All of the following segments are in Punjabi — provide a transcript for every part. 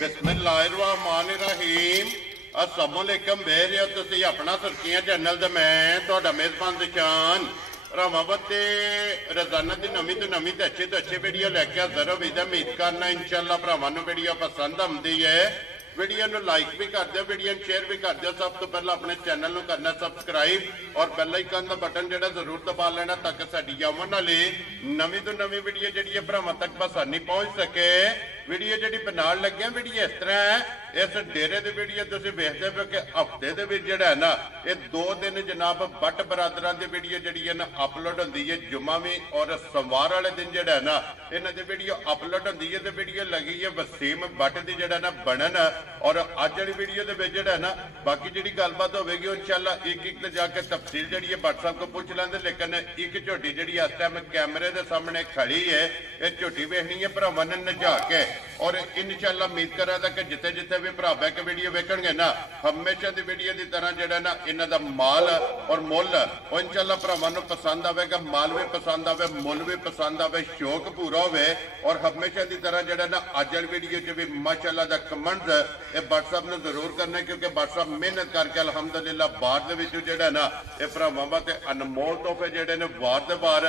बिस्मिल्लाहिर्रहमानिर्रहीम अस्सलामुअलैकुम बेर तुसी अपना सुर्खियां चैनल ते मैं तुहाडा मेज़बान दिशान रामावती रोजाना की नवी तो नवी अच्छे वीडियो लैके हाजिर हो उम्मीद करना इंशाअल्लाह भरावां नूं वीडियो पसंद आउंदी है। वीडियो नूं लाइक भी कर दिओ, वीडियो नूं शेयर भी कर दिओ। सब तो पहले अपने चैनल नूं करना सबसक्राइब और बेल आइकन दा बटन जिहड़ा जरूर दबा लेना ताकि साडी आउण वाली नवी तो नवी वीडियो जिहड़ी है भरावां तक आसानी पहुंच सके। वीडियो जी बनाने लगे वीडियो इस तरह है, इस डेरे की वीडियो तुम वेखते पे कि हफ्ते है ना ये 2 दिन जनाब बट बरादर की वीडियो जी है ना अपलोड होती है। जुम्मा भी और सोमवार वाले दिन है ना इन्हों की वीडियो अपलोड होती है। तो वीडियो लगी है वसीम बट की जड़ा ना बनन और अज वाली वीडियो है ना बाकी जी गलबात होगी इंशाअल्लाह एक जाके तफसील जी है बट साहब को पूछ लेंगे। लेकिन एक झोटी जी इस टाइम कैमरे के सामने खड़ी है, ये झोटी वेखनी है भरावां ने नजा के और इंशाअल्लाह उम्मीद करा कि जिथे जिथे भी भरा बह के वीडियो वेखणगे ना हमेशा की वीडियो की तरह जो ना इन्हों का माल और मुल और इंशाअल्लाह भरावां नूं पसंद आवेगा। माल भी पसंद आवे, मुल भी पसंद आवे, शौक पूरा होवे। और हमेशा की तरह जो ना अज वाली वीडियो च भी माशाअल्लाह दा कमेंट्स ये व्हाट्सएप ने जरूर करने क्योंकि व्हाट्सएप मेहनत करके अलहमदुलिल्लाह बाहर जो ना ये भरावां वास्ते अनमोल तोहफे जोड़े ने वार दे वार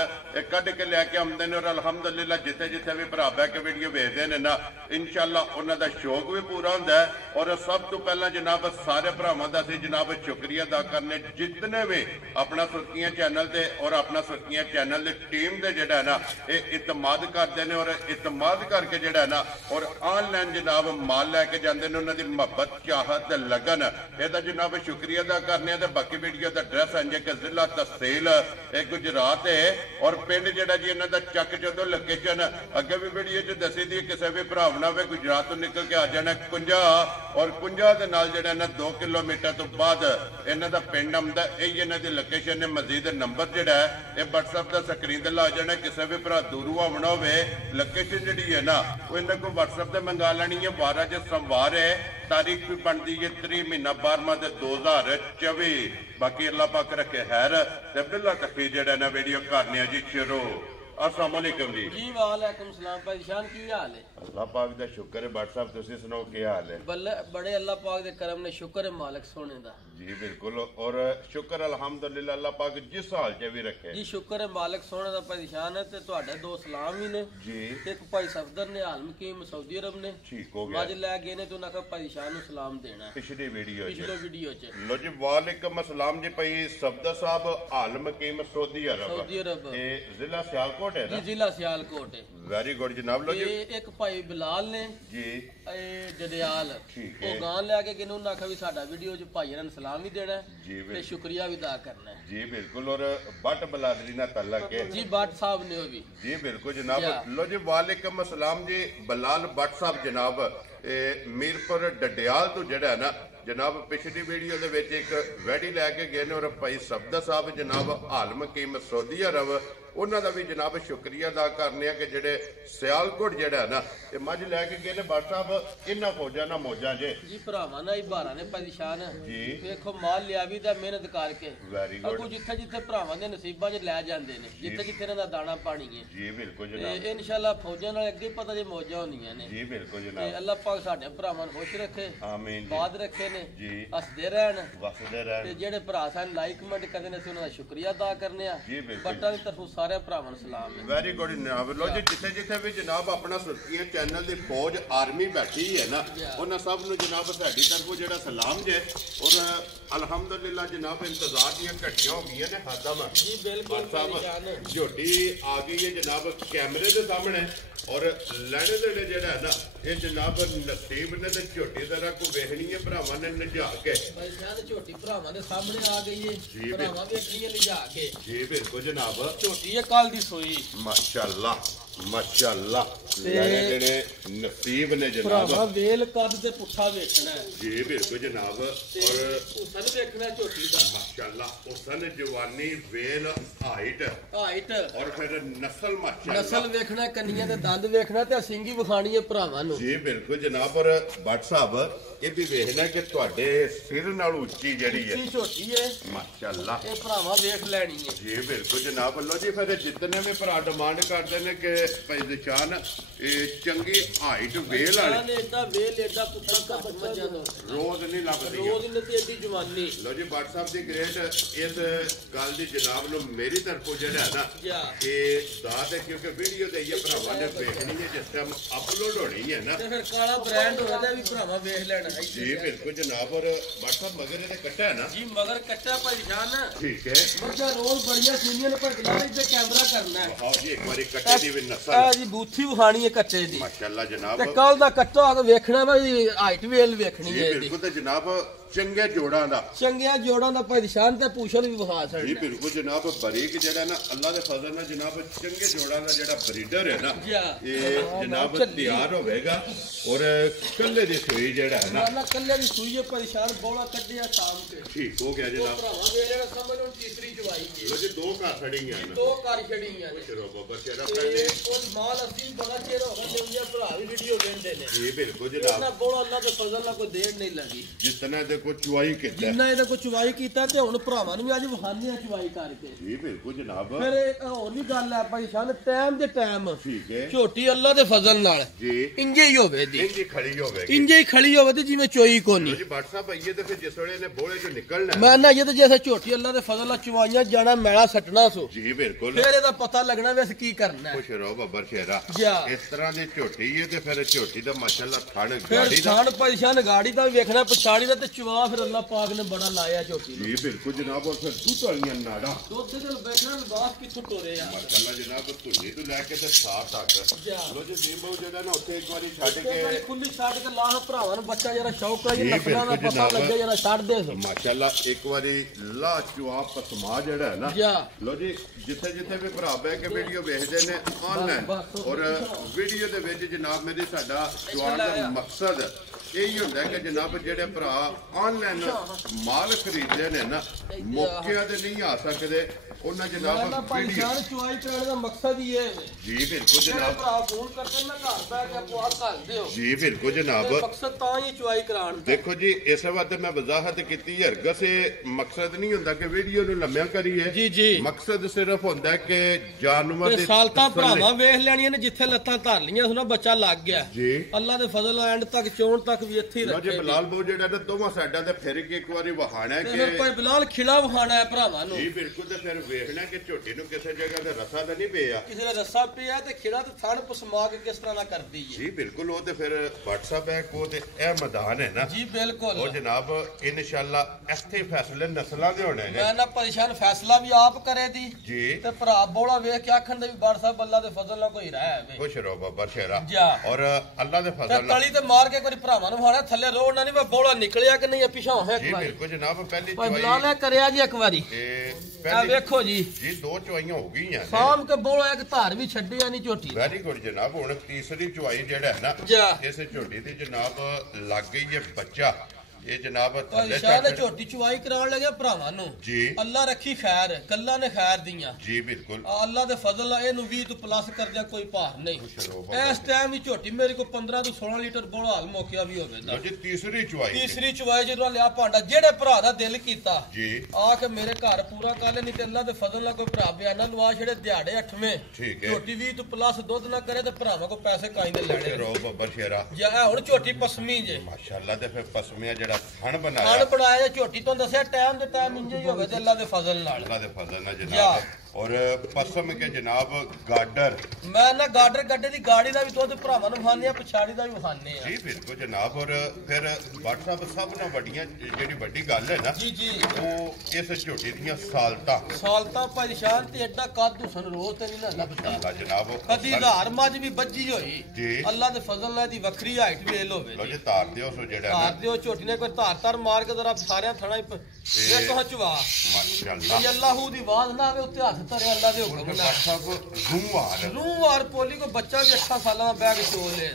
कढ़ के लैके आउंदे ने। और अलहमदुलिल्लाह जिथे जिथे भी भरा बह के वीडियो वेखदे ने ना इंशाअल्लाह उन्हां दा शौक भी पूरा हुंदा है। और सब तो पहला जनाब सारे भरावां दा असीं जनाब शुक्रिया अदा करने जितने भी अपना सुर्खियां चैनल ते और अपना सुर्खियां चैनल दी टीम दे जिहड़ा ना ये इतमाद करते हैं और इतमाद करके जिहड़ा ना और ऑनलाइन जनाब माल लैके जांदे ने। उन्हां दी मुहब्बत चाहत लगन इहदा जनाब शुक्रिया अदा करने। ते बाकी वीडियो दा एड्रैस है कि जिला तहसील गुजरात है और पिंड जिहड़ा जी इन्हां दा चक चौधो लोकेशन अगे भी वीडियो च दसी दी किसी भी भरा वे गुजरात तो निकल के आ जाना कुंजा और कुंजा के नाल जिहड़ा ना 2 किलोमीटर तो बाद इन्हां दा पिंड आउंदा। यही इन्हां दी लोकेशन है। मजीद नंबर जिहड़ा है ये व्हाट्सएप दा स्क्रीन ते ला जाना। किसी भी भरा दूरों आवना होवे लोकेशन जिहड़ी है ना वो इन्हां को व्हाट्सएप ते मंगा लैनी है। 12 च सोमवार है, तारीख भी बनती है 3 महीना 12वां 2024। बाकी अल्लाह पाक रखे खैर ते बिल्ला तकफीर जिहड़ा ना वीडियो करने जी शुरू। अस्सलाम वालेकुम जी। वालेकुम सलाम भाई शान की हाल है? अल्लाह पाक दा शुक्र है। बट साहब तुसी सुनाओ क्या हाल है? बड़े अल्लाह पाक दे करम ने शुक्र है मालिक सोने दा। जी बिल्कुल और शुक्र अल्हम्दुलिल्लाह अल्लाह पाक जिस हाल च भी रखे जी शुक्र है मालिक सोने दा। भाई शान है ते तुहाडे 2 सलाम ही ने जी। एक भाई सफदर ने आलम की सऊदी अरब ने ठीक हो गया आज लै गए ने तो उन्हां भाई शान नु सलाम देना पिछली वीडियो च। लो जी वालेकुम अस्सलाम जी। भाई सफदर साहब आलम की सऊदी अरब ये जिला सियालकोट है जी, जिला सियालकोट है। वेरी गुड जनाब। लो जी एक भाई बिलाल ने जी जदयाल वो गां लैके गए उन्होंने आखा भी साडा वीडियो च भाई ने सलाम भी देना जी ते शुक्रिया भी अदा करना है जी बिल्कुल। और बट बलादरी ना तल्लक है जी बट साहब ने भी जी बिल्कुल जनाब। लो जी वालेकुम अस्सलाम जी। बलाल बट साहब जनाब मीरपुर डडियाल तो जड़ा है ना जनाब पिछली वीडियो दे विच एक वैडी लैके गए और भाई सफदर साहब जनाब आलम कीम सऊदी अरब उन्हों का भी जनाब शुक्रिया अदा करने कि जेडे सियालकोट जड़ा है ना ये मझ लैके गए बट साहब इन्होंने फौजा ना मौजा जे जी भरावां ना ही बारा ने परेशान जी देखो माल लिया भी मेहनत करके वेरी गुड जिथे जिथे भरावां दे नसीबां च लै जांदे ने जिथे जिथे इन्हां दा दाना पानी है जी बिल्कुल जनाब। इंशाअल्लाह फौजां नाल अगे पता जे मौजा होंदियां ने जी बिल्कुल जनाब। अल्लाह पाक साडे भरावां खुश रखे आमीन बाद रखे ने जी हसदे रहन वसदे रहन ते जेडे भरा सन लाइक कमेंट करदे ने उन्हां दा शुक्रिया अदा करने आ जी बिल्कुल। बट्टां दी तरफों सारे भरावां नूं सलाम है वेरी गुड जनाब। लो जी जिथे जिथे भी जनाब अपना सुर्खियां चैनल दी फौज आर्मी बैठी है ना उन्हां सब नूं जनाब साडी तरफों जेड़ा सलाम जे। और अलहमदुलिल्लाह जनाब इंतजार दियां घटियां हो गई ने खत्म जी बिल्कुल साहब झोटी आ गई है जनाब कैमरे के सामने और लैने देने जेड़ा है ना ये जनाब नसीब ने ते झोटी जरा को वेखनी है भरावां ने नजा के भाई जान झोटी भरावां दे सामने आ गई है जी भरावां वेखनी है नजा के जी बिल्कुल जनाब। झोटी है कल दी सोई माशाअल्लाह माशाअल्लाह लैने देने नसीब ने जनाब वेल कद ते पुठा वेखना है जी बिल्कुल जनाब। और उसन देखना झोटी दा माशाअल्लाह उसन जवानी वेल हाइट और फिर नस्ल माशाअल्लाह नस्ल वेखना कन्नियां दे दंद वेखना ते सिंगी विखानी है भरावां नूं जी बिल्कुल जनाब। और बट साहब ਇਹ ਵੀ ਵੇਖਣਾ ਕਿ ਤੁਹਾਡੇ ਸਿਰ ਨਾਲ ਉੱਚੀ ਜਿਹੜੀ ਹੈ ਝੋਟੀ ਹੈ ਮਾਸ਼ਾਅੱਲਾ ਇਹ ਭਰਾਵਾ ਵੇਖ ਲੈਣੀ ਹੈ ਜੀ ਬਿਲਕੁਲ ਜਨਾਬ ਵੱਲੋਂ ਜੀ ਫਿਰ ਜਿੰਨੇ ਵੀ ਭਰਾ ਡਿਮਾਂਡ ਕਰਦੇ ਨੇ ਕਿ ਭਾਈ ਨਿਸ਼ਾਨ ਇਹ ਚੰਗੀ ਹਾਈਟ ਵੇਲ ਵਾਲੀ ਏਡਾ ਵੇਲ ਏਡਾ ਪੁੱਠਾ ਕੱਟ ਮੱਝਾਂ ਦਾ ਰੋਜ਼ ਨਹੀਂ ਲੱਭਦੀ ਰੋਜ਼ ਨਹੀਂ ਤੇ ਏਡੀ ਜਵਾਨੀ ਲੋ ਜੀ WhatsApp ਦੀ ਗ੍ਰੇਟ ਇਸ ਗੱਲ ਦੀ ਜਨਾਬ ਨੂੰ ਮੇਰੀ ਤਰਫੋਂ ਜਿਹੜਾ ਹੈ ਨਾ ਕਿ ਦਾਤ ਹੈ ਕਿਉਂਕਿ ਵੀਡੀਓ ਤੇ ਇਹ ਭਰਾਵਾਂ ਨੇ ਵੇਖਣੀ ਹੈ ਜਿਸ ਟਾਈਮ ਅਪਲੋਡ ਹੋਣੀ ਹੈ ਨਾ ਤੇ ਫਿਰ ਕਾਲਾ ਬ੍ਰਾਂਡ ਹੋਣਾ ਵੀ ਭਰਾਵਾ ਵੇਖ ਲੈਣਾ ਹੈ ਜੀ ਬਿਲਕੁਲ ਜਨਾਬ ਔਰ WhatsApp ਮਗਰ ਇਹਦੇ ਕੱਟਾ ਹੈ ਨਾ ਜੀ ਮਗਰ ਕੱਟਾ ਭਾਈ ਜਾਨ ਠੀਕ ਹੈ ਮੱਝਾਂ ਰੋਜ਼ ਬੜੀਆਂ ਸੁਣੀਆਂ ਨੇ ਪਰ ਗਲਾਰੀ ਤੇ ਕੈਮਰਾ ਕਰਨਾ ਹੈ ਆਓ ਜੀ ਇੱਕ ਵਾਰੀ ਕੱਟੇ ਦੀ ਵੀ ਨਸਲ ਆ ਜੀ ਬੂਥੀ ਵਿਖਾਣੀ ਹੈ ਕੱਟੇ ਦੀ ਮਾਸ਼ਾਅੱਲਾ ਜਨਾਬ ਤੇ ਕੱਲ ਦਾ ਕੱਟਾ ਆ ਕੇ ਵੇਖਣਾ ਭਾਈ ਹਾਈਟ ਵੇਲ ਵੇਖਣੀ ਹੈ ਬਿਲਕੁਲ ਤੇ ਜਨਾਬ ਚੰਗੇ ਜੋੜਾਂ ਦਾ ਚੰਗਿਆਂ ਜੋੜਾਂ ਦਾ ਭਾਈ ਨਿਸ਼ਾਨ ਤੇ ਪੂਛਲ ਵੀ ਵਿਖਾ ਸਕਦਾ ਜੀ ਬਿਲਕੁਲ ਜਨਾਬ ਬਰੀਕ ਜਿਹੜਾ ਨਾ ਅੱਲਾ ਦੇ ਫਜ਼ਲ ਨਾਲ ਜਨਾਬ ਚੰਗੇ ਜੋੜਾਂ ਦਾ ਜਿਹੜਾ ਬਰੀਡਰ ਹੈ ਨਾ ਇਹ ਜਨਾਬ ਤਿਆਰ ਹੋਵੇਗਾ ਔਰ ਕੱਲੇ ਦੀ ਸੂਈ ਜਿਹੜਾ ਹੈ ਨਾ ਕੱਲੇ ਦੀ ਸੂਈ ਪਰੇਸ਼ਾਨ ਬੋਲਾ ਕੱਢਿਆ ਸ਼ਾਮ ਤੇ ਠੀਕ ਹੋ ਗਿਆ ਜਨਾਬ ਭਰਾਵਾ ਵੇਲੇ ਸਮਝ ਹੁਣ ਤੀਸਰੀ ਚਵਾਈ ਕੀ ਲੋ ਜੀ ਦੋ ਘਰ ਛੜੀਆਂ ਨੇ ਦੋ ਘਰ ਛੜੀਆਂ ਨੇ ਚਲੋ ਬਾਬਾ ਚਿਹਰਾ ਪਹਿਲੇ ਉਹ ਮਾਲ ਅਸੀਂ ਬੜਾ ਚਿਰ ਹੋ ਗਿਆ ਜਿੰਨੇ ਭਰਾ ਵੀ ਵੀਡੀਓ ਵੇਖਦੇ ਨੇ ਜੀ ਬਿਲਕੁਲ ਜਨਾਬ ਨਾ ਬੋਲਾ ਅੱਲਾ ਦੇ ਫਜ਼ਲ ਨਾਲ ਕੋਈ ਦੇਣ ਨਹੀਂ ਲੱਗੀ ਜਿਤਨਾ ਦੇ ਕੋ ਚੁਆਈ ਕੀਤਾ ਜਿੰਨਾ ਇਹਦਾ ਕੋਈ ਚਵਾਈ ਕੀਤਾ ਤੇ ਹੁਣ ਭਰਾਵਾਂ ਨੂੰ ਵੀ ਅੱਜ ਵਿਖਾਉਂਦੇ ਆ ਚਵਾਈ ਕਰਕੇ ਜੀ ਬਿਲਕੁਲ ਜਨਾਬ ਫਿਰ ਇਹ ਹੋਰ ਵੀ ਗੱਲ ਹੈ ਭਾਈ ਸ਼ਾਨ ਟਾਈਮ ਦੇ ਟਾਈਮ ਠੀਕ ਹੈ ਝੋਟੀ ਅੱਲਾ ਦੇ ਫਜ਼ਲ ਨਾਲ ਜੀ ਇੰਜੇ ਹੀ ਹੋਵੇ ਦੀ ਇੰਜੀ ਖੜੀ ਹੋਵੇਗੀ ਇੰਜੇ ਹੀ ਖੜੀ ਹੋਵੇ ਤੇ ਜਿਵੇਂ ਚੋਈ ਕੋਨੀ ਜੀ WhatsApp ਆਈਏ ਤੇ ਫਿਰ ਜਿਸ ਵੇਲੇ ਨੇ ਬੋਲੇ ਚੋਂ ਨਿਕਲਣਾ ਮੈਂ ਨਾ ਇਹ ਤੇ ਜੈਸੇ ਝੋਟੀ ਅੱਲਾ ਦੇ ਫਜ਼ਲ ਨਾਲ ਚਵਾਈਆਂ ਜਾਣਾ ਮੈਲਾ ਸੱਟਣਾ ਸੋ ਜੀ ਬਿਲਕੁਲ ਫਿਰ ਇਹਦਾ ਪਤਾ ਲੱਗਣਾ ਵੀ ਅਸੀਂ ਕੀ ਕਰਨਾ ਹੈ ਖੁਸ਼ ਰਹੋ ਬੱਬਰ ਸ਼ੇਰਾ ਜਾ ਇਸ ਤਰ੍ਹਾਂ ਦੀ ਝੋਟੀ ਹੈ ਤੇ ਫਿਰ ਝੋਟੀ ਦਾ ਮਾਸ਼ਾਅੱਲਾ ਥਣ ਫਿਰ ਗਾੜੀ ਦਾ ਥਾਣ ਪਰੇਸ਼ਾਨ ਗਾੜੀ ਦਾ ਵੀ ਵੇਖਣਾ ਪਛਾੜੀ ਦਾ ਤੇ ਚਵਾ ਫਿਰ ਅੱਲਾ ਪਾਕ ਨੇ ਬੜਾ ਲਾਇਆ ਝੋਟੀ ਨੂੰ ਜੀ ਬਿਲਕੁਲ ਜਨਾਬ ਔਰ ਫਿਰ ਦੁੱਧ ਵਾਲੀਆਂ ਨਾੜਾਂ ਦੁੱਧ ਦੇ ਬੈਠਣਾ ਲਿਬਾਸ ਕਿੱਥੋਂ ਟੋਰੇ ਆ ਮਾਸ਼ਾਅੱਲਾ ਜਨਾਬ ਧੁੰਨੀ ਤੋਂ ਲੈ ਕੇ ਤੇ ਸਾਹ ਤੱਕ ਲੋ ਜੀ ਦੀਬੋ ਜਿਹੜਾ ਨਾ ਉੱਥੇ ਇੱਕ ਵਾਰੀ ਛੱਡ ਕੇ ਖੁੱਲੀ ਛੱਡ ਕੇ ਲਾਹ ਭਰਾਵਾਂ ਨੂੰ ਬੱਚਾ ਜਰਾ ਸ਼ੌਕ ਆ ਜੀ ਨਸਲਾਂ ਦਾ ਪਤਾ ਲੱਗੇ ਜਰਾ ਛੱਡ ਦੇ ਮਾਸ਼ਾਅੱਲਾ ਇੱਕ ਵਾਰੀ ਲਾ ਚੁਆ ਪਸਮਾ ਜਿਹੜਾ ਹੈ ਨਾ ਲੋ ਜੀ ਜਿੱਥੇ ਜਿੱਥੇ ਵੀ ਭਰਾ ਬਹਿ ਕੇ ਵੀਡੀਓ ਵੇਖਦੇ ਨੇ ਆਨਲਾਈਨ ਔਰ ਵੀਡੀਓ ਦੇ ਵਿੱਚ ਜਨਾਬ ਮੇਰੇ ਸਾਡਾ ਜਵਾਨ ਦਾ ਮਕਸਦ ਇਹੀ ਹੁੰਦਾ ਕਿ ਜਨਾਬ ਜਿਹੜੇ ਭਰਾ ਆਨਲਾਈਨ ਮਾਲ ਖਰੀਦਦੇ ਨੇ ਨਾ ਮੌਕਿਆਂ ਤੇ ਨਹੀਂ ਆ ਸਕਦੇ ਉਹਨਾਂ ਜਨਾਬ ਵੀਡੀਓ ਚੁਆਈ ਕਰਾਉਣ ਦਾ ਮਕਸਦ ਹੀ ਹੈ ਜੀ ਬਿਲਕੁਲ ਜਨਾਬ ਭਰਾ ਫੋਨ ਕਰਦੇ ਮੈਂ ਘਰ ਬੈ ਕੇ ਪੁਆਰ ਕਰ ਦਿਓ ਜੀ ਬਿਲਕੁਲ ਜਨਾਬ ਮਕਸਦ ਤਾਂ ਹੀ ਚੁਆਈ ਕਰਾਉਣ ਦੇਖੋ ਜੀ ਇਸ ਵਾਰ ਮੈਂ ਵਜ਼ਾਹਤ ਕੀਤੀ ਹਰਗਸ ਇਹ ਮਕਸਦ ਨਹੀਂ ਹੁੰਦਾ ਕਿ ਵੀਡੀਓ ਨੂੰ ਲੰਮਿਆ ਕਰੀਏ ਜੀ ਜੀ ਮਕਸਦ ਸਿਰਫ ਹੁੰਦਾ ਕਿ ਜਾਨਵਰ ਦੇ ਸਾਲਤਾਂ ਭਰਾਵਾਂ ਵੇਖ ਲੈਣੀਆਂ ਨੇ ਜਿੱਥੇ ਲੱਤਾਂ ਧਰ ਲੀਆਂ ਸੁਣਾ ਬੱਚਾ ਲੱਗ ਗਿਆ ਜੀ ਅੱਲਾ ਦੇ ਫਜ਼ਲ ਐਂਡ ਤੱਕ ਚੋਣ ਤੱਕ ਵੀ ਇੱਥੇ ਹੀ ਰੱਖੇ ਜੀ ਬਲਾਲ ਬੋ ਜਿਹੜਾ ਨਾ ਦੋਵਾਂ ਸਾਈਡਾਂ ਤੇ ਫਿਰ ਕੇ ਇੱਕ ਵਾਰੀ ਵਹਾਣਾ ਕਿ ਭਾਈ ਬਲਾਲ ਖਿਲਾ ਵਹਾਣਾ ਹੈ ਭਰਾਵਾਂ ਨੂੰ ਜੀ ਬਿਲਕੁਲ ਤੇ ਫਿਰ ਵੇਖਣਾ ਕਿ ਝੋਟੀ ਨੂੰ ਕਿਸੇ ਜਗ੍ਹਾ ਤੇ ਰਸਾ ਤਾਂ ਨਹੀਂ ਪਿਆ ਕਿਸੇ ਨੇ ਰੱਸਾ ਪਿਆ ਤੇ ਖਿਲਾ ਤੇ ਥਣ ਪਸਮਾ ਕੇ ਕਿਸ ਤਰ੍ਹਾਂ ਦਾ ਕਰਦੀ ਹੈ ਜੀ ਬਿਲਕੁਲ ਉਹ ਤੇ ਫਿਰ WhatsApp ਹੈ ਕੋ ਤੇ ਇਹ ਮੈਦਾਨ ਹੈ ਨਾ ਜੀ ਬਿਲਕੁਲ ਉਹ ਜਨਾਬ ਇਨਸ਼ਾਅੱਲਾ ਇੱਥੇ ਫੈਸਲੇ ਨਸਲਾਂ ਦੇ ਹੋਣੇ ਨੇ ਮੈਂ ਨਾ ਪਰੇਸ਼ਾਨ ਫੈਸਲਾ ਵੀ ਆਪ ਕਰੇ ਦੀ ਜੀ ਤੇ ਭਰਾ ਬੋਲਾ ਵੇਖ ਕੇ ਆਖਣ ਦੇ ਵੀ ਬਾੜ ਸਾਹਿਬ ਅੱਲਾ ਦੇ ਫਜ਼ਲ ਨਾਲ ਕੋਈ ਰਹਿ ਵੇ ਖੁਸ਼ ਰਹੋ ਬਾਬਾ ਸ਼ੇਰਾ ਜਾ ਔਰ ਅੱਲਾ ਦੇ ਫਜ਼ਲ ਨਾਲ ਤਲੀ ਤੇ ਮਾਰ ਕੇ ਕੋਈ ਭਰਾਵਾਂ ਨੂੰ ਵਹਾਣਾ ਥੱਲੇ ਰੋੜ ਨਾ ਨਹੀਂ ਵਾ ਬੋਲਾ ਨਿਕਲਿਆ ਕਿ ਨਹੀਂ ਪਿਛਾਂ ਹੈ ਜੀ ਬਿਲਕੁਲ ਜਨਾਬ ਪਹਿਲੀ ਭਾਈ ਚੁਆਈ ਬਲਾਲ ਕਰਿਆ ਜੀ ਇੱਕ ਵਾਰੀ ਆ ਵੇਖੋ ਜੀ ਜੀ ਦੋ ਚੁਆਈਆਂ ਹੋ ਗਈਆਂ ਨੇ ਸਾਮ ਕੇ ਬੋਲਾ ਇੱਕ ਧਾਰ ਵੀ ਛੱਡਿਆ ਨਹੀਂ ਝੋਟੀ ਵੈਰੀ ਗੁੱਡ ਜਨਾਬ ਹੁਣ ਤੀਸਰੀ ਚੁਆਈ ਜਿਹੜਾ ਹੈ ਜਾ ਨਾ ਇਸ ਝੋਟੀ ਤੇ ਜਨਾਬ ਲੱਗ ਗਈ ਹੈ ਬੱਚਾ ਇਹ ਜਨਾਬ ਥੱਲੇ ਸ਼ਾਹ ਨੇ ਝੋਟੀ ਚੁਆਈ ਕਰਾਉਣ ਲੱਗਿਆ ਭਰਾਵਾਂ ਨੂੰ ਜੀ ਅੱਲਾ ਰੱਖੀ ਖੈਰ ਕੱਲਾ ਨੇ ਖੈਰ ਦੀਆਂ ਜੀ ਬਿਲਕੁਲ ਅੱਲਾ ਦੇ ਫਜ਼ਲ ਨਾਲ ਇਹਨੂੰ 20 ਤੋਂ ਪਲੱਸ ਕਰ ਦਿਆ ਕੋਈ ਭਾਰ ਨਹੀਂ ਇਸ ਟਾਈਮ ਵੀ ਝੋਟੀ ਮੇਰੇ ਕੋ 15 ਤੋਂ 16 ਲੀਟਰ ਬੋਲਾ ਹਾਲ ਮੌਕਿਆ ਵੀ ਹੋਵੇ ਦਾ ਜੀ ਤੀਸਰੀ ਚੁਆਈ ਜਦੋਂ ਲਿਆ ਭਾਂਡਾ ਜਿਹੜੇ ਭਰਾ ਦਾ ਦਿਲ ਕੀਤਾ ਜੀ ਆ ਕੇ ਮੇਰੇ ਘਰ ਪੂਰਾ ਕਰ ਲੈ ਨਹੀਂ ਤੇ ਅੱਲਾ ਦੇ ਫਜ਼ਲ ਨਾਲ ਕੋਈ ਭਰਾ ਬਿਆਨਾ ਲਵਾ ਛੜੇ ਦਿਹਾੜੇ 8ਵੇਂ ਠੀਕ ਹੈ ਝੋਟੀ 20 ਤੋਂ ਪਲੱਸ ਦੁੱਧ ਨਾ ਕਰੇ ਤੇ ਭਰਾਵਾਂ ਕੋ ਪੈਸੇ ਕਾਈ ਨੇ ਲੈਣੇ ਰੋ ਬੱਬਰ ਸ਼ੇਰਾ ਜਾਂ ਹੁਣ ਝੋਟੀ ਪਸਮੀ ਜੇ ਮਾਸ਼ਾਅੱਲਾ ਤੇ ਫਿਰ ਪਸਮਿਆ ਜਿਹੜਾ ਥਣ ਬਣਾਇਆ ਬਣਾਇਆ ਝੋਟੀ ਤੋਂ ਦੱਸਿਆ ਟਾਈਮ ਦੇ ਟਾਈਮ ਇੰਜੇ ਹੀ ਹੋਵੇ ਤੇ ਅੱਲਾ ਦੇ ਫਜ਼ਲ ਨਾਲ ਅੱਲਾ ਦੇ ਫਜ਼ਲ ਨਾਲ ਜਨਾਬ ਔਰ ਪਸਮ ਕੇ ਜਨਾਬ ਗਾਡਰ ਮੈਂ ਨਾ ਗਾਡਰ ਗੱਡੇ ਦੀ ਗਾੜੀ ਦਾ ਵੀ ਦੁੱਧ ਭਰਾਵਾਂ ਨੂੰ ਖਾਣੇ ਆ ਪਛਾੜੀ ਦਾ ਵੀ ਖਾਣੇ ਆ ਜੀ ਬਿਲਕੁਲ ਜਨਾਬ ਔਰ ਫਿਰ WhatsApp ਸਭ ਨਾਲ ਵੱਡੀਆਂ ਜਿਹੜੀ ਵੱਡੀ ਗੱਲ ਹੈ ਨਾ ਜੀ ਜੀ ਉਹ ਇਸ ਝੋਟੀ ਦੀਆਂ ਸਾਲਤਾਂ ਪਰੇਸ਼ਾਨ ਤੇ ਐਡਾ ਕਾਦੂ ਸਨ ਰੋਜ਼ ਤੇ ਨਹੀਂ ਨਾ ਲੱਭਦਾ ਅੱਲਾ ਜਨਾਬ ਕਦੀ ਧਾਰ ਮੱਝ ਵੀ ਬੱਜੀ ਹੋਈ ਜੀ ਅੱਲਾ ਦੇ ਫਜ਼ਲ ਨਾਲ ਦੀ ਵੱਖਰੀ ਹਾਈਟ ਵੇਲ ਹੋਵੇ ਲੋ ਜੀ ਧਾਰ ਦਿਓ ਸੋ ਜਿਹੜਾ ਧਾਰ ਦਿਓ ਝੋਟੀ ਨੇ ਕੋਈ ਧਾਰ ਮਾਰ ਕੇ ਜ਼ਰਾ ਸਾਰਿਆਂ ਥਣਾ ਇਹ ਤੋਂ ਹਚਵਾ ਮਾਸ਼ਾਅੱਲਾ ਅੱਲਾਹੂ ਦੀ ਆਵਾਜ਼ ਨਾ ਆਵੇ ਉੱਤੇ ਹੱਥ 77 ਹੈ ਅੱਲਾ ਦੇ ਹੁਕਮ ਨਾਲ ਰੂਹਵਾਰ ਪੋਲੀ ਕੋ ਬੱਚਾ ਵੀ 8 ਸਾਲਾਂ ਦਾ ਬੈਗ ਚੋਲ ਲੈ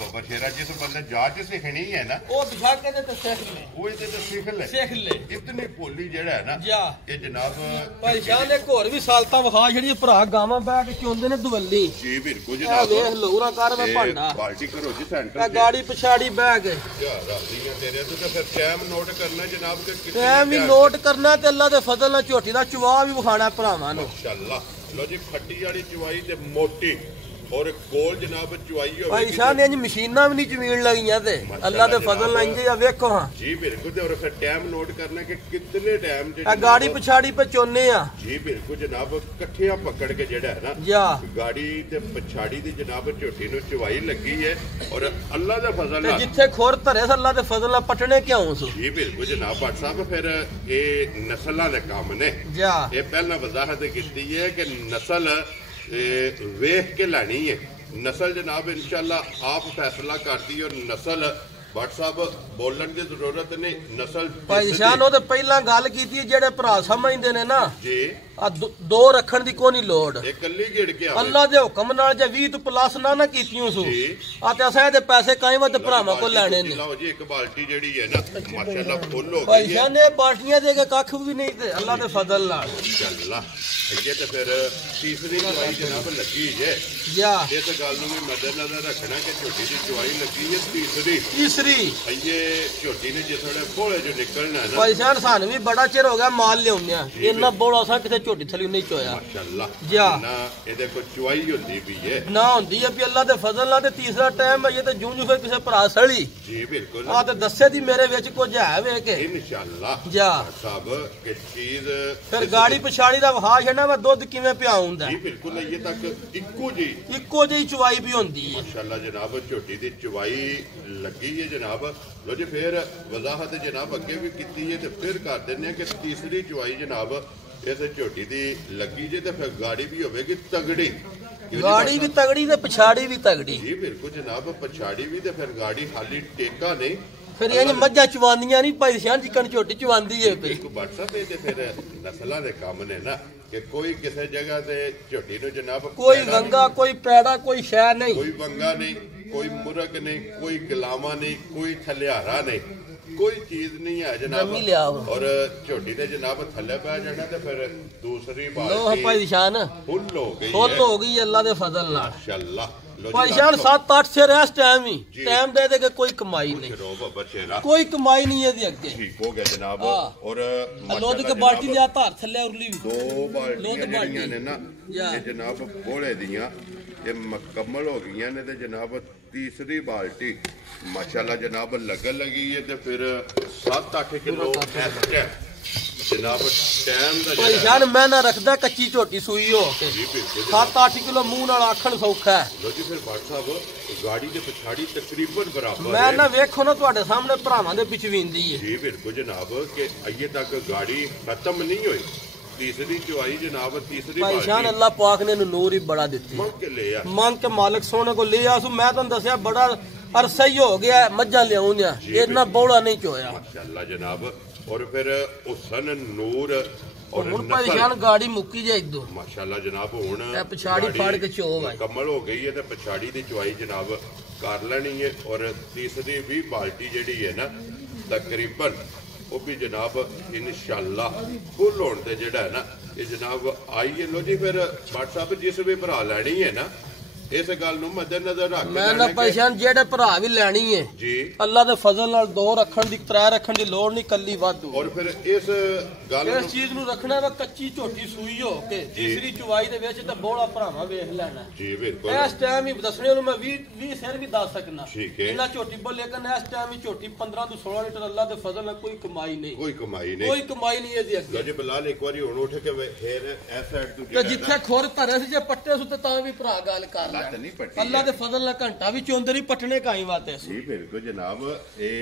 ਬਾਬਾ ਸ਼ੇਰਾ ਜਿਸ ਬੰਦੇ ਜਾਚ ਸਿੱਖਣੀ ਹੈ ਨਾ ਉਹ ਬਿਸ਼ਾ ਕੇ ਤੇ ਸਿੱਖ ਲੈ ਉਹ ਇਹਦੇ ਤੇ ਸਿੱਖ ਲੈ ਇਤਨੀ ਭੋਲੀ ਜਿਹੜਾ ਹੈ ਨਾ ਇਹ ਜਨਾਬ ਭਾਈ ਸ਼ਾਹ ਨੇ ਹੋਰ ਵੀ ਸਾਲਤਾਂ ਵਿਖਾ ਜਿਹੜੀ ਭਰਾ ਗਾਵਾਂ ਬੈਗ ਚੋਂਦੇ ਨੇ ਦਵੱਲੀ ਜੀ ਬਿਲਕੁਲ ਜਨਾਬ ਵੇਖ ਲੋਰਾ ਕਰ ਮੈਂ ਭਾਂਡਾ ਬਾਲਟੀ ਕਰੋ ਜੀ ਸੈਂਟਰ ਗਾੜੀ ਪਛਾੜੀ ਬੈਗ ਯਾਰ ਰਾਜ਼ੀਆਂ ਤੇਰੇ ਤੋਂ ਤਾਂ ਫਿਰ ਟਾਈਮ ਨੋਟ ਕਰਨਾ ਜਨਾਬ ਕਿ ਕਿੰਨੇ ਟਾਈਮ ਵੀ ਨੋਟ ਕਰਨਾ ਤੇ ਅੱਲਾ ਦੇ ਫਜ਼ਲ ਨਾਲ ਝੋਟੀ ਦਾ ਚਵਾ ਵੀ ਵਿਖਾਣਾ ਭਰਾਵਾਂ ਨੂੰ ਮਾਸ਼ਾਅੱਲਾ ਲੋ ਜੀ ਫੱਟੀ ਵਾਲੀ ਚਵਾਈ ਤੇ ਮੋਟੀ और गोल जनाब चुवाई हो भाई शाह ने जी मशीना भी नहीं चमीन लगियां ते अल्लाह दे फजल नाल इंजे या देखो हां जी बिल्कुल और फिर टाइम नोट करना कि कितने टाइम आ गाड़ी पछाड़ी पे चोने आ जी बिल्कुल जनाब इकट्ठियां पकड़ के जेड़ा है ना या गाड़ी ते पछाड़ी दी जनाब झोटी नु चुवाई लगी है और अल्लाह दे फजल नाल जिथे खोर धरे अल्लाह दे फजल नाल पटने क्यों सो जी बिल्कुल जनाब भट्ट साहब फिर ये नस्लां दे काम ने या ये पहला वजाहत कीती है कि नस्ल वेख के लानी है नस्ल जनाब इंशाल्लाह आप फैसला करती और नस्ल भट्ट साहब बोलन की जरूरत नहीं नस्ल भाई शाह ने पहला गल की जेड़े भरा समझते ने ना जी दो रखन दी कोनी लोड़ कल्ली गिड़ के अल्लाह दे हुक्म नाल जे 20 प्लस ना कीतियों सो आ ते असां दे पैसे काई वत भरावां को लेने ने लो जी एक बाल्टी जेड़ी है ना माशाल्लाह फुल हो गई है भाई शाह ने बाल्टियां दे के कख भी नहीं ते अल्लाह दे फजल नाल माशाल्लाह ये तो फिर तीसरी चुवाई जनाब लगी है या इस गल नु भी मद्देनजर रखना कि झोटी दी चुवाई लगी है तीसरी ये झोटी ने जिस वेले भोले जो निकलना है ना भाई शाह सान भी बड़ा चिर हो गया माल लियाउने इन्ना बोला सा किथे झोटी थली नहीं चोया माशाल्लाह या ना एदे को चुवाई होंदी भी है ना होंदी है भी अल्लाह दे फजल नाल ते तीसरा टाइम है ये ते जूं फिर किसे भरा सड़ी जी बिल्कुल आ ते दस्से दी मेरे विच कुछ है वे के इंशाल्लाह या साहब के चीज फिर गाड़ी पछाड़ी दा वहा ना वा दुध किवें पिया हुंदा जी बिल्कुल ये तक इक्को जी चुवाई भी होंदी है माशाल्लाह जनाब झोटी दी चुवाई लगी है जनाब लो जी फिर वजाहत जनाब अगे भी कीती है ते फिर कर देने कि तीसरी चुवाई जनाब इस झोटी दी लगी जे ते फिर गाड़ी भी होवेगी तगड़ी गाड़ी भी तगड़ी ते पछाड़ी भी तगड़ी जी बिल्कुल जनाब पछाड़ी भी ते फिर गाड़ी खाली टेका नहीं फिर ये मज्जा चवांदियां नहीं भाई शाह चिकन झोटी चवांदी है बिल्कुल व्हाट्सएप पे ते फिर नस्लां दे काम ने ना कि कोई किसी जगह ते झोटी नु जनाब कोई वंगा कोई पैड़ा कोई शह नहीं कोई वंगा नहीं कोई मुर्ग नहीं कोई गलामा नहीं कोई थलियारा नहीं कोई चीज नहीं है जनाब और झोटी ते जनाब थल्ले पै जाना ते फिर दूसरी बात भाई शान फुल हो गई अल्लाह दे फजल नाल माशाल्लाह भाई शान 7-8 से रेस टाइम ही टाइम दे दे के कोई कमाई नहीं कोई कमाई नहीं है दी अगे ठीक हो गया जनाब और लोद के बाल्टी लिया धार थल्ले उरली दो बाल्टियां ने ना ये जनाब बोले दियां ये मुकम्मल हो गई ने ते जनाब तीसरी बाल्टी माशाल्लाह जनाब लगन लगी है ते फिर 7-8 किलो जनाब टाइम दा भाई जान मैं ना रखदा कच्ची झोटी सूई हो के 7-8 किलो मुंह नाल आखण सौखा है लो जी फिर भट्ट साहब गाड़ी दे पछाड़ी तकरीबन बराबर मैं ना वेखो ना ਤੁਹਾਡੇ सामने भरावां दे पिछ विंदी है जी बिल्कुल जनाब कि अजे तक गाड़ी खत्म नहीं हुई तीसरी चुवाई जनाब तीसरी भाई शान अल्लाह पाक ने नूर ही बड़ा दित्ती मांग के मालिक सोने को ले आसू मैं तुम दसिया बड़ा अरसा ही हो गया मज्जा लिया इतना बौड़ा नहीं चोया माशाल्लाह जनाब और फिर हुसन नूर और परेशान गाड़ी मुक्की जाए दो माशाल्लाह जनाब हुन पछाड़ी फाड़ के चो है मुकम्मल हो गई है ते पछाड़ी दी चुवाई जनाब कर लेनी है और तीसरी भी बाल्टी जेडी है ना तकरीबन वो भी जनाब इंशाल्लाह फुल होने ते जेड़ा है ना ये जनाब आई है लो जी फिर भट्ट साहब जिस भी भरा लेनी है ना इस गल नु मद्देनजर रख मैं ना परेशान जेड़े भरा भी लेनी है जी अल्लाह दे फजल नाल दो रखन दी त्रै रखन दी लोड़ नहीं कल्ली वाधू और फिर इस गल इस चीज नु रखना वा कच्ची झोटी सूई हो के तीसरी चुवाई दे विच ते बोला भरावा वेख लेना जी बिल्कुल इस टाइम ही दसने नु मैं 20 सिर भी दस सकना ठीक है इना झोटी बोल लेकिन इस टाइम ही झोटी 15 ਤੋਂ 16 लीटर अल्लाह दे फजल नाल कोई कमाई नहीं कोई कमाई नहीं है दी जी बिलाल एक बारी हुन उठ के फिर इस साइड तू ते जिथे खोर धरे सी जे पट्टे सुते तां भी भरा गल कर ले नहीं पट्टी अल्लाह दे फजल नाल घंटा भी चोंदरी पटने काई बात है जी बिल्कुल जनाब ए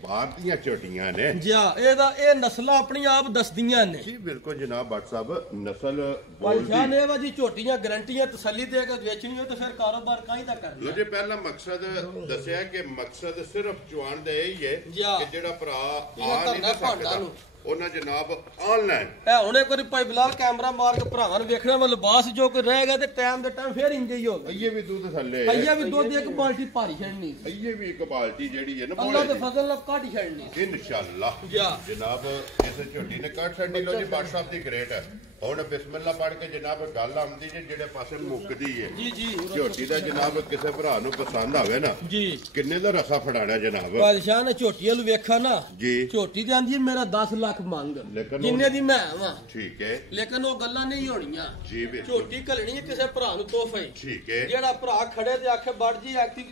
बाहर दियां झोटियां ने जी एदा ए नस्लां अपनी आप दसदियां ने जी बिल्कुल जनाब भट्ट साहब नस्ल बोलदी ने वा जी झोटियां गारंटियां तसल्ली दे के बेचनी हो तो फिर कारोबार काई दा करना लो जी पहला मकसद दसया कि मकसद सिर्फ चवान दा यही है कि जेड़ा भरा आ नहीं ना सकदा ਉਹਨਾਂ ਜਨਾਬ ਆਨਲਾਈਨ ਇਹ ਹੁਣੇ ਕੋਈ ਭਾਈ ਬਿਲਾਲ ਕੈਮਰਾ ਮਾਰ ਕੇ ਭਰਾਵਾਂ ਨੂੰ ਵੇਖਣਾ ਵਾ ਲਿਬਾਸ ਜੋ ਕੋਈ ਰਹੇਗਾ ਤੇ ਟਾਈਮ ਦੇ ਟਾਈਮ ਫੇਰ ਇੰਜ ਹੀ ਹੋਵੇ। ਇਹ ਵੀ ਦੁੱਧ ਥੱਲੇ ਇਹ ਵੀ ਦੁੱਧ ਇੱਕ ਬਾਲਟੀ ਭਾਰੀ ਛੱਡਣੀ, ਇਹ ਵੀ ਇੱਕ ਬਾਲਟੀ ਜਿਹੜੀ ਹੈ ਨਾ ਅੱਲਾ ਦੇ ਫਜ਼ਲ ਨਾਲ ਘੱਟ ਛੱਡਣੀ ਇਨਸ਼ਾਅੱਲਾ। ਜਨਾਬ ਇਸ ਝੋਟੀ ਨੇ ਕੱਟ ਛੱਡੀ। ਲੋ ਜੀ WhatsApp ਦੀ ਗ੍ਰੇਟ ਹੈ। ਹੁਣ ਬਿਸਮਿਲ੍ਲਾ ਪੜ ਕੇ ਜਨਾਬ ਗੱਲ ਆਉਂਦੀ ਜੇ ਜਿਹੜੇ ਪਾਸੇ ਮੁੱਕਦੀ ਹੈ ਜੀ ਜੀ। ਝੋਟੀ ਦਾ ਜਨਾਬ ਕਿਸੇ ਭਰਾ ਨੂੰ ਪਸੰਦ ਆਵੇ ਨਾ ਜੀ, ਕਿੰਨੇ ਦਾ ਰਸਾ ਫੜਾਣਾ ਜਨਾਬ? ਬਾਦਸ਼ਾਹ ਨੇ ਝੋਟੀ ਵੱਲ ਵੇਖਾ ਨਾ ਜੀ, ਝੋਟੀ ਤੇ ਆਂਦੀ ਮੇਰਾ 10 ਲੱਖ ਮੰਗ, ਜਿੰਨੇ ਦੀ ਮੈਂ ਆਵਾਂ। ਠੀਕ ਹੈ, ਲੇਕਿਨ ਉਹ ਗੱਲਾਂ ਨਹੀਂ ਹੋਣੀਆਂ ਜੀ। ਝੋਟੀ ਘਲਣੀ ਕਿਸੇ ਭਰਾ ਨੂੰ ਤੋਹਫੇ। ਠੀਕ ਹੈ, ਜਿਹੜਾ ਭਰਾ ਖੜੇ ਤੇ ਆਖੇ ਬੜ ਜੀ ਐਕਟੀ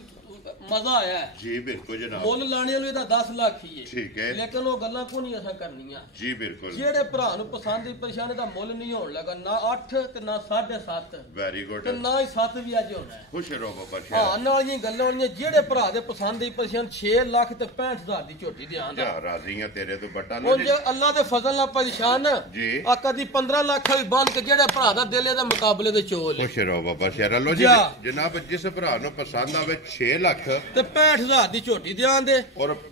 ਮਜ਼ਾ ਆਇਆ ਜੀ ਬਿਲਕੁਲ ਜਨਾਬ। ਮੁੱਲ ਲਾਣੇ ਵਾਲੇ ਦਾ 10 ਲੱਖ ਹੀ ਹੈ। ਠੀਕ ਹੈ, ਲੇਕਿਨ ਉਹ ਗੱਲਾਂ ਕੋ ਨਹੀਂ ਅਸਾਂ ਕਰਨੀਆਂ। ਜੀ ਬਿਲਕੁਲ। ਜਿਹੜੇ ਭਰਾ ਨੂੰ ਪਸੰਦ ਦੀ ਪਰੇਸ਼ਾਨੀ ਦਾ ਮੁੱਲ ਨਹੀਂ ਹੋਣ ਲੱਗਾ, ਨਾ 8 ਤੇ ਨਾ 7.5, ਵੈਰੀ ਗੁੱਡ, ਤੇ ਨਾ ਹੀ 7 ਵੀ ਅੱਜ ਹੋਣਾ ਹੈ। ਖੁਸ਼ ਰਹੋ ਬਾਬਾ ਸ਼ੇਰ। ਹਾਂ, ਨਾਲ ਹੀ ਗੱਲਾਂ ਹੋਣੀਆਂ ਜਿਹੜੇ ਭਰਾ ਦੇ ਪਸੰਦ ਦੀ ਪਰੇਸ਼ਾਨ 6 ਲੱਖ ਤੇ 65,000 ਦੀ ਝੋਟੀ ਦੇ ਆਂਦਾ। ਜਾ ਰਾਜ਼ੀਆਂ ਤੇਰੇ ਤੋਂ ਬਟਾ ਉਹ ਜੇ ਅੱਲਾ ਦੇ ਫਜ਼ਲ ਨਾਲ ਪਰੇਸ਼ਾਨ ਜੀ ਆ ਕਦੀ 15 ਲੱਖ ਵਾਲੀ ਬੰਦ ਕੇ ਜਿਹੜੇ ਭਰਾ ਦਾ ਦਿਲ ਇਹਦਾ ਮੁਕਾਬਲੇ ਦੇ ਚੋਲ। ਖੁਸ਼ ਰਹੋ ਬਾਬਾ ਸ਼ੇਰ। ਲੋ ਜੀ ਜਨਾਬ ਜਿਸ ਭਰਾ ਨੂੰ ਪਸੰਦ ਆਵੇ 6 ਲੱਖ ਤੇ 65,000 ਦੀ ਝੋਟੀ ਦੇ ਆਂਦੇ।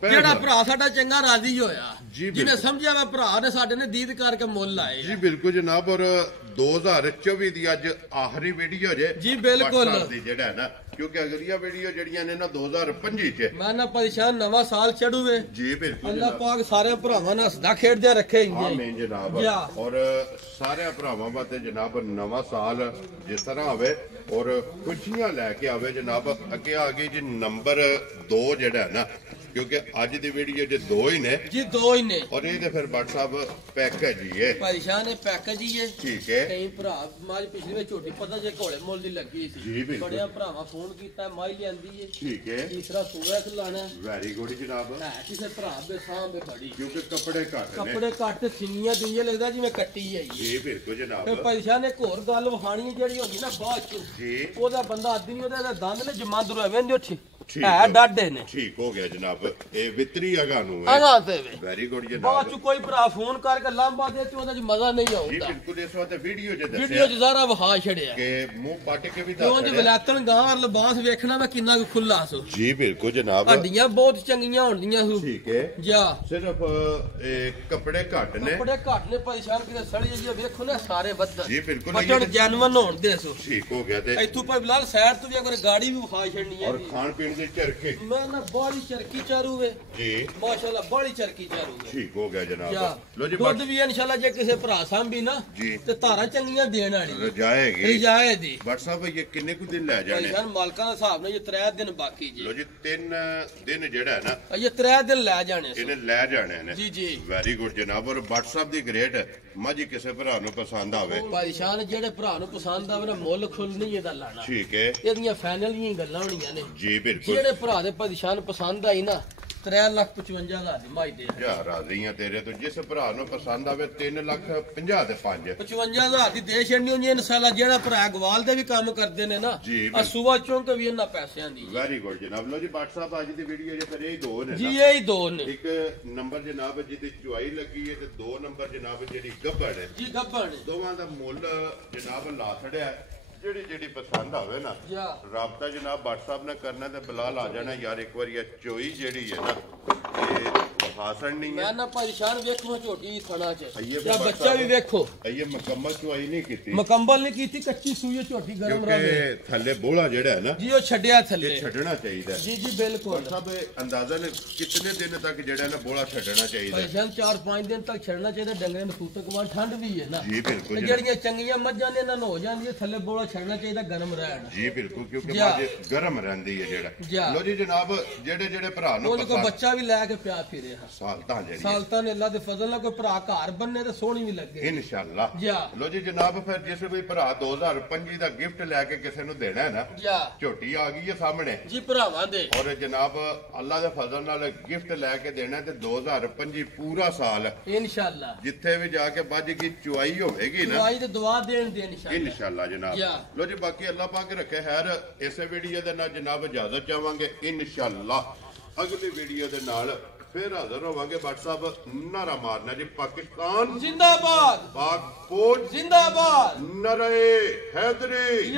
ਜਿਹੜਾ ਭਰਾ ਸਾਡਾ ਚੰਗਾ ਰਾਜ਼ੀ ਹੋਇਆ, ਜਿਹਨੇ ਸਮਝਿਆ ਵਾ ਭਰਾ ਨੇ ਸਾਡੇ ਨੇ ਦੀਦ ਕਰਕੇ ਮੁੱਲ ਲਾਏ। ਜੀ ਬਿਲਕੁਲ ਜਨਾਬ। ਔਰ 2024 ਦੀ ਅੱਜ ਆਖਰੀ ਵੀਡੀਓ ਜੇ ਜੀ ਬਿਲਕੁਲ ਜਿਹੜਾ ਹੈ ਨਾ, ਕਿਉਂਕਿ ਅਗਲੀਆਂ ਵੀਡੀਓ ਜਿਹੜੀਆਂ ਨੇ ਨਾ 2025 ਚ ਮੈਂ ਨਾ ਪਰੇਸ਼ਾਨ ਨਵਾਂ ਸਾਲ ਚੜੂਵੇ। ਜੀ ਬਿਲਕੁਲ। ਅੱਲਾਹ ਪਾਕ ਸਾਰੇ ਭਰਾਵਾਂ ਨੂੰ ਹੱਸਦਾ ਖੇਡਦਿਆਂ ਰੱਖੇ। ਆਮੀਨ ਜਨਾਬ। ਔਰ ਸਾਰੇ ਭਰਾਵਾਂ ਵਾਸਤੇ ਜਨਾਬ ਨਵਾਂ ਸਾਲ ਜਿਸ ਤਰ੍ਹਾਂ ਆਵੇ ਔਰ ਖੁਸ਼ੀਆਂ ਲੈ ਕੇ ਆਵੇ ਜਨਾਬ। ਅੱਗੇ ਆ ਗਈ ਜੀ ਨੰਬਰ 2 ਜਿਹੜਾ ਹੈ ਨਾ, ਕਿਉਂਕਿ ਅੱਜ ਦੀ ਵੀਡੀਓ ਜੇ 2 ਹੀ ਨੇ ਜੀ, 2 ਹੀ ਨੇ। ਔਰ ਇਹਦੇ ਫਿਰ WhatsApp ਪੈਕੇਜ ਹੀ ਹੈ। ਪਰੇਸ਼ਾਨ ਹੈ ਪੈਕੇਜ ਹੀ ਹੈ। ਠੀਕ ਹੈ। ਕਈ ਭਰਾ ਮਾਜ ਪਿਛਲੀ ਵਾਰ ਝੋਟੀ ਪਤਾ ਜੇ ਘੋੜੇ ਮੁੱਲ ਦੀ ਲੱਗੀ ਸੀ। ਜੀ ਬਿਲਕੁਲ। ਬੜਿਆਂ ਭਰਾਵਾਂ ਫੋਨ ਕੀਤਾ ਮਾਈ ਲਿਆਂਦੀ ਹੈ। ਠੀਕ ਹੈ। ਤੀਸਰਾ ਸੂਆ ਖਲਾਣਾ। ਵੈਰੀ ਗੁੱਡ ਜਨਾਬ। ਹੈ ਕਿਸੇ ਭਰਾ ਦੇ ਸਾਹਮਣੇ ਖੜੀ, ਕਿਉਂਕਿ ਕੱਪੜੇ ਘੱਟ ਨੇ। ਕੱਪੜੇ ਘੱਟ ਤੇ ਸਿੰਗੀਆਂ ਦੁਨੀਆ ਲੱਗਦਾ ਜਿਵੇਂ ਕੱਟੀ ਹੈ ਜੀ ਬਿਲਕੁਲ ਜਨਾਬ। ਤੇ ਪਰੇਸ਼ਾਨ ਇੱਕ ਹੋਰ ਗੱਲ ਵਹਾਣੀ ਜਿਹੜੀ ਹੁੰਦੀ ਨਾ ਬਾਅਦ ਚ ਜੀ, ਉਹਦਾ ਬੰਦਾ ਆਦੀ ਨਹੀਂ, ਉਹਦਾ ਦੰਦ ਨੇ ਜਮਾਂਦਰੂ ਐਵੇਂ ਦੇ ਉੱਠੀ ਹੈ ਡਾਡੇ ਨੇ। ਠੀਕ ਹੋ ਗਿਆ ਜਨਾਬ। ਇਹ ਵਿਤਰੀ ਅਗਾ ਨੂੰ ਹੈ। ਅਗਾ ਤੇ ਵੈਰੀ ਗੁੱਡ ਜਨਾਬ। ਬਾਅਦ ਚ ਕੋਈ ਭਰਾ ਫੋਨ ਕਰਕੇ ਲਾਂਬਾ ਦੇ ਤੇ ਉਹਦਾ ਮਜ਼ਾ ਨਹੀਂ ਜੀ ਆਉਂਦਾ। ਬਿਲਕੁਲ। ਇਸ ਵਾਰ ਤੇ ਵੀਡੀਓ ਚ ਦੱਸਿਆ, ਵੀਡੀਓ ਚ ਸਾਰਾ ਵਹਾ ਛੜਿਆ ਕਿ ਮੂੰਹ ਪੱਟ ਕੇ ਵੀ ਕਿਉਂ ਦੱਸ ਜੀ ਰਿਹਾ। ਵਲਾਤਨ ਗਾਂ ਲਿਬਾਸ ਵੇਖਣਾ ਮੈਂ ਕਿੰਨਾ ਕੁ ਖੁੱਲਾ ਸੋ। ਜੀ ਬਿਲਕੁਲ ਜਨਾਬ। ਹੱਡੀਆਂ ਬਹੁਤ ਚੰਗੀਆਂ ਹੁੰਦੀਆਂ ਸੂ। ਠੀਕ ਹੈ। ਜਾ ਸਿਰਫ ਕੱਪੜੇ ਘੱਟ ਨੇ। ਕੱਪੜੇ ਘੱਟ ਨੇ। ਪਰੇਸ਼ਾਨ ਕਿਤੇ ਸੜੀ ਜੀ ਵੇਖੋ ਨਾ ਸਾਰੇ ਵੱਧ। ਜੀ ਬਿਲਕੁਲ। ਬੱਚੜ ਜਨਮਨ ਹੋਣ ਦੇ ਸੋ। ਠੀਕ ਹੋ ਗਿਆ। ਤੇ ਇੱਥੋਂ ਭਾਈ ਬਿਲਾਲ ਸਾਈਡ ਤੋਂ ਵੀ ਅਗਰ ਗਾੜੀ ਵੀ ਵਹਾ ਛੜਨੀ ਹੈ। ਔਰ ਖਾਣ ਪੀਣ ਦੇ ਚਰਖੇ ਮੈਂ ਨਾ ਬਾਲੀ ਚਰਕੀ ਚਾਰੂ ਵੇ ਜੀ ਮਾਸ਼ਾਅੱਲਾ, ਬਾਲੀ ਚਰਕੀ ਚਾਰੂ ਵੇ। ਠੀਕ ਹੋ ਗਿਆ ਜਨਾਬ। ਲੋ ਜੀ ਦੁੱਧ ਵੀ ਇਨਸ਼ਾਅੱਲਾ ਜੇ ਕਿਸੇ ਭਰਾ ਸਾਂਭੀ ਨਾ ਜੀ ਤੇ ਧਾਰਾਂ ਚੰਗੀਆਂ ਦੇਣ ਵਾਲੀ ਰਜਾਏਗੀ। ਰਿਜਾਏ ਦੀ। WhatsApp ਇਹ ਕਿੰਨੇ ਕੁ ਦਿਨ ਲੈ ਜਾਣੇ? ਭਾਈ ਮਾਲਕਾਂ ਦਾ ਹਿਸਾਬ ਨਾਲ ਇਹ 3 ਦਿਨ ਬਾਕੀ ਜੀ। ਲੋ ਜੀ 3 ਦਿਨ ਜਿਹੜਾ ਹੈ ਨਾ, ਇਹ 3 ਦਿਨ ਲੈ ਜਾਣੇ ਇਹਨੇ ਲੈ ਜਾਣੇ ਨੇ। ਜੀ ਜੀ। ਵੈਰੀ ਗੁੱਡ ਜਨਾਬ। ਔਰ WhatsApp ਦੀ ਗ੍ਰੇਟ ਮਾਜੀ ਕਿਸੇ ਭਰਾ ਨੂੰ ਪਸੰਦ ਆਵੇ, ਪਰੇਸ਼ਾਨ ਜਿਹੜੇ ਭਰਾ ਨੂੰ ਪਸੰਦ ਆਵੇ ਨਾ ਮੁੱਲ ਖੁੱਲ ਨਹੀਂ ਇਹਦਾ ਲਾਣਾ। ਠੀਕ ਹੈ। ਇਹਦੀਆਂ ਫਾਈਨਲ ਹੀ ਗੱਲਾਂ ਹੋਣੀਆਂ ਨੇ। ਜੀ ਬਿਲਕੁਲ। ਜਿਹੜੇ ਭਰਾ ਦੇ ਪਰੇਸ਼ਾਨ ਪਸੰਦ ਆਈ ਨਾ 3,55,000 ਦੀ ਮਾਈ ਦੇ ਜਾ ਰਾਜ਼ੀਆਂ ਤੇਰੇ ਤੋਂ। ਜਿਸ ਭਰਾ ਨੂੰ ਪਸੰਦ ਆਵੇ 3,50,000 ਦੇ 5 55,000 ਦੀ ਦੇ ਛੱਡਣੀ ਹੁੰਦੀ ਹੈ ਇਨਸ਼ਾਅੱਲਾ। ਜਿਹੜਾ ਭਰਾ ਗਵਾਲ ਦੇ ਵੀ ਕੰਮ ਕਰਦੇ ਨੇ ਨਾ ਜੀ ਆ ਸੂਆ ਚੌਂਕ ਵੀ ਇਹਨਾਂ ਪੈਸਿਆਂ ਦੀ। ਵੈਰੀ ਗੁੱਡ ਜਨਾਬ। ਲੋ ਜੀ WhatsApp ਅੱਜ ਦੀ ਵੀਡੀਓ ਜੇ ਫਿਰ ਇਹ 2 ਨੇ ਜੀ, ਨਾ। ਇਹ ਹੀ 2 ਨੇ। ਇੱਕ ਨੰਬਰ ਜਨਾਬ ਜਿਹਦੀ ਚੁਆਈ ਲੱਗੀ ਹੈ, ਤੇ 2 ਨੰਬਰ ਜਨਾਬ ਜਿਹੜੀ ਗੱਬੜ ਹੈ। ਜੀ ਗੱਬੜ ਦੋਵਾਂ ਦਾ ਮੁੱਲ ਜਨਾਬ ਲਾ ਛੜਿਆ। ਜਿਹੜੀ ਪਸੰਦ ਆਵੇ ਨਾ ਜਾ ਰਾਬਤਾ ਜਨਾਬ WhatsApp ਨਾਲ ਕਰਨਾ ਤੇ ਬਿਲਾਲ ਆ ਜਾਣਾ ਯਾਰ। ਇੱਕ ਵਾਰੀ ਇਹ ਚੋਈ ਜਿਹੜੀ ਹੈ ਨਾ ਇਹ ਹਾਸਨ ਨਹੀਂ ਹੈ। ਮੈਂ ਨਾ ਪਰੇਸ਼ਾਨ ਵੇਖੋ ਝੋਟੀ ਥਣਾ ਚ ਅਈਏ ਜਾਂ ਬੱਚਾ ਵੀ ਵੇਖੋ। ਇਹ ਮੁਕੰਮਲ ਚੁਆਈ ਨਹੀਂ ਕੀਤੀ, ਮੁਕੰਮਲ ਨਹੀਂ ਕੀਤੀ, ਕੱਚੀ ਸੂਈ ਝੋਟੀ ਗਰਮ ਰਹੇ ਕਿਉਂਕਿ ਥੱਲੇ ਬੋਲਾ ਜਿਹੜਾ ਹੈ ਨਾ ਜੀ ਉਹ ਛੱਡਿਆ ਥੱਲੇ। ਇਹ ਛੱਡਣਾ ਚਾਹੀਦਾ। ਜੀ ਜੀ ਬਿਲਕੁਲ। ਸਭ ਅੰਦਾਜ਼ਨ ਕਿੰਨੇ ਦਿਨ ਤੱਕ ਜਿਹੜਾ ਨਾ ਬੋਲਾ ਛੱਡਣਾ ਚਾਹੀਦਾ? ਪਰੇਸ਼ਾਨ 4-5 ਦਿਨ ਤੱਕ ਛੱਡਣਾ ਚਾਹੀਦਾ। ਡੰਗਰੇ ਨੂੰ ਸੂਤਕ ਵਾਂ ਠੰਡ ਵੀ ਹੈ ਨਾ। ਜੀ ਬਿਲਕੁਲ। ਜਿਹੜੀਆਂ ਚੰਗੀਆਂ ਮੱਝਾਂ ਨੇ ਇਹਨਾਂ ਨੂੰ ਹੋ ਜਾਂਦੀ ਹੈ ਥੱਲੇ ਬੋਲਾ ਛੱਡਣਾ ਚਾਹੀਦਾ ਗਰਮ ਰਹਿਣ। ਜੀ ਬਿਲਕੁਲ। ਕਿਉਂਕਿ ਮੱਝ ਗਰਮ ਰਹਿੰਦੀ ਹੈ ਜਿਹੜਾ। ਲੋ ਜੀ ਜਨਾਬ ਜਿਹੜੇ ਭਰਾ ਨੂੰ ਉਹਦੇ ਕੋਲ ਬੱਚਾ ਵੀ ਲੈ ਕੇ ਪਿਆ ਫਿਰੇ ਸਾਲਤਾਂ ਜਿਹੜੀ ਸਾਲਤਾਂ ਨੇ ਅੱਲਾ ਦੇ ਫਜ਼ਲ ਨਾਲ ਕੋਈ ਭਰਾ ਘਰ ਬੰਨੇ ਤੇ ਸੋਹਣੀ ਵੀ ਲੱਗੇ ਇਨਸ਼ਾਅੱਲਾ। ਜਾ ਲੋ ਜੀ ਜਨਾਬ ਫਿਰ ਜਿਸ ਵੀ ਭਰਾ 2025 ਦਾ ਗਿਫਟ ਲੈ ਕੇ ਕਿਸੇ ਨੂੰ ਦੇਣਾ ਹੈ ਨਾ, ਜਾ ਝੋਟੀ ਆ ਗਈ ਹੈ ਸਾਹਮਣੇ ਜੀ ਭਰਾਵਾਂ ਦੇ। ਔਰ ਜਨਾਬ ਅੱਲਾ ਦੇ ਫਜ਼ਲ ਨਾਲ ਗਿਫਟ ਲੈ ਕੇ ਦੇਣਾ ਤੇ 2025 ਪੂਰਾ ਸਾਲ ਇਨਸ਼ਾਅੱਲਾ ਜਿੱਥੇ ਵੀ ਜਾ ਕੇ ਬੱਜ ਕੀ ਚੁਆਈ ਹੋਵੇਗੀ ਨਾ, ਚੁਆਈ ਤੇ ਦੁਆ ਦੇਣ ਦੇ ਇਨਸ਼ਾਅੱਲਾ ਜਨਾਬ। ਲੋ ਜੀ ਬਾਕੀ ਅੱਲਾ ਪਾਕ ਰੱਖੇ ਖੈਰ। ਇਸੇ ਵੀਡੀਓ ਦੇ ਨਾਲ ਜਨਾਬ ਇਜਾਜ਼ਤ ਚਾਹਾਂਗੇ ਇਨਸ਼ਾਅੱਲਾ। ਅਗਲੀ ਵੀਡੀਓ ਦੇ ਨਾਲ ਫਿਰ ਹਾਜ਼ਰ ਹੋਵਾਂਗੇ। WhatsApp ਨਾਰਾ ਮਾਰਨਾ ਜੀ। ਪਾਕਿਸਤਾਨ ਜ਼ਿੰਦਾਬਾਦ, ਪਾਕ ਫੌਜ ਜ਼ਿੰਦਾਬਾਦ, ਨਰੇ ਹੈਦਰੀ।